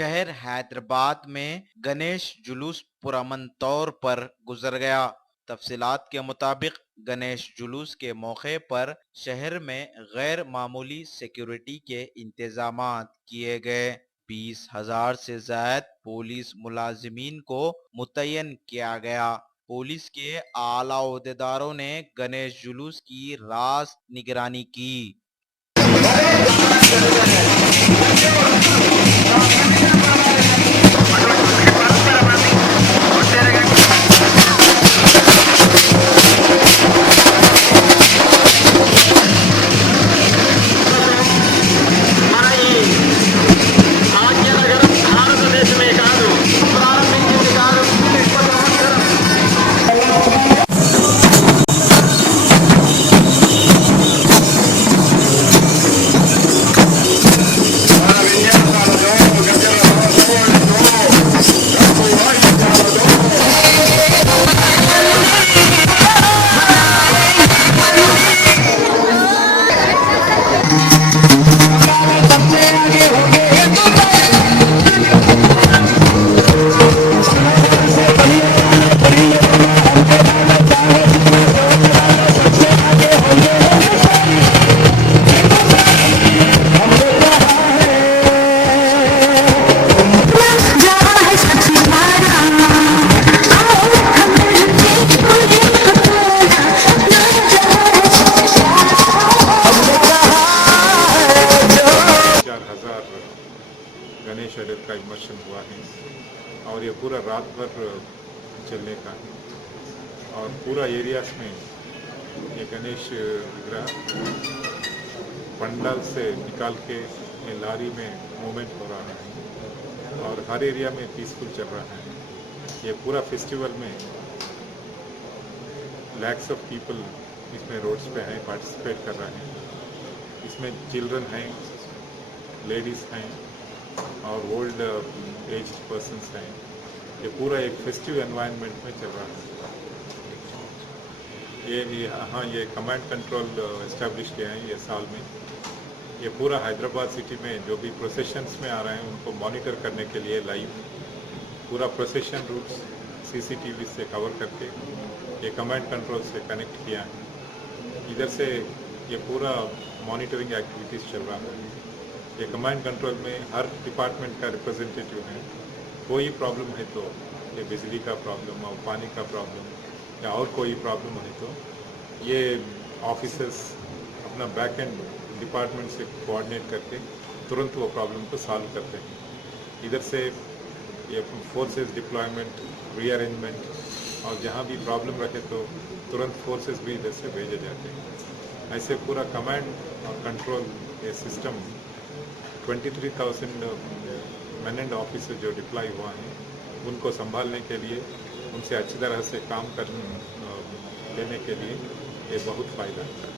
शहर हैदराबाद में गणेश जुलूस पुरअमन तौर पर गुजर गया। तफसीलात के मुताबिक गणेश जुलूस के मौके पर शहर में गैर मामूली सिक्योरिटी के इंतजामात किए गए। 20,000 से ज्यादा पुलिस मुलाजिमीन को मुतय्यन किया गया। पुलिस के आला ओहदेदारों ने गणेश जुलूस की रास्त निगरानी की। गणेश एडिट का इमर्शन हुआ है और ये पूरा रात भर चलने का है और पूरा एरियाज में ये गणेश विग्रह पंडाल से निकाल के ये लारी में मूवमेंट हो रहा है और हर एरिया में पीसफुल चल रहा है। ये पूरा फेस्टिवल में लैक्स ऑफ पीपल इसमें रोड्स पे हैं, पार्टिसिपेट कर रहे हैं। इसमें चिल्ड्रन हैं, लेडीज़ हैं और ओल्ड एज पर्सन्स हैं। ये पूरा एक फेस्टिव एनवायरनमेंट में चल रहा है। ये कमांड कंट्रोल इस्टेब्लिश किया है ये साल में। ये पूरा हैदराबाद सिटी में जो भी प्रोसेशंस में आ रहे हैं उनको मॉनिटर करने के लिए लाइव पूरा प्रोसेशन रूट्स CCTV से कवर करके ये कमांड कंट्रोल से कनेक्ट किया है। इधर से ये पूरा मॉनिटरिंग एक्टिविटीज़ चल रहा है। ये कमांड कंट्रोल में हर डिपार्टमेंट का रिप्रेजेंटेटिव है। कोई प्रॉब्लम है तो ये बिजली का प्रॉब्लम और पानी का प्रॉब्लम या और कोई प्रॉब्लम है तो ये ऑफिसर्स अपना बैक एंड डिपार्टमेंट से कोऑर्डिनेट करके तुरंत वो प्रॉब्लम को सॉल्व करते हैं। इधर से ये फोर्सेस डिप्लॉयमेंट, रीअरेंजमेंट और जहाँ भी प्रॉब्लम रखे तो तुरंत फोर्सेस भी इधर से भेजे जाते हैं। ऐसे पूरा कमांड और कंट्रोल ये सिस्टम 23,000 मैन एंड ऑफिसर जो डिप्लॉय हुआ है उनको संभालने के लिए, उनसे अच्छी तरह से काम कर लेने के लिए ये बहुत फ़ायदा है।